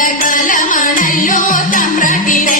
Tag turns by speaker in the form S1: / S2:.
S1: కలకల మనల్లో తమ్రటిరే